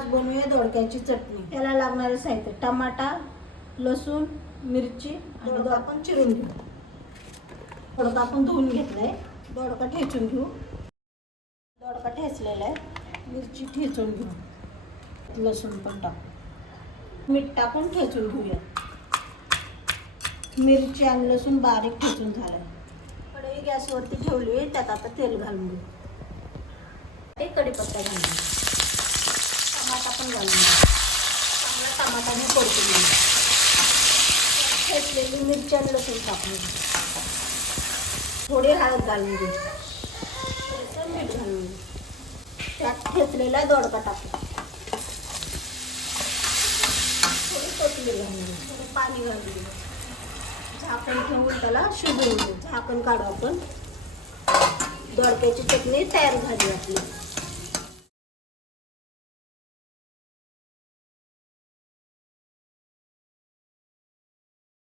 आज बनवूया दोडक्याची चटणी। त्याला लागणारे साहित्य टमाटा, लसूण, मिरची आणि दोडका आपण चिरून घेऊ। दोडका आपण धुवून घेतलाय, दोडका ठेचून घेऊ। दोडका ठेचलेला आहे, मिरची ठेचून घेऊ, लसूण पण टाकू, मीठ टाकून ठेचून घेऊया। मिरची आणि लसूण बारीक ठेचून झालंय। कढई गॅसवरती ठेवली आहे, त्यात आता तेल घालून घेऊ। एक कढीपत्ता घालून टमाटा पण घालून चांगला टमाटाने परतून घेऊ। ठेचलेली मिरची आणि लसूण टाकून घेऊ, थोडी हळद घालून घेऊ, थोडंसं मीठ घालून घेऊ, त्यात ठेचलेला दोडका टाकू, थोडी कोथिंबीर घालून घेऊ, थोडं पाणी घालून घेऊ, झाकण ठेवून त्याला शिजवून घेऊ। झाकण काढू आपण। दोडक्याची चटणी तयार झाली आपली।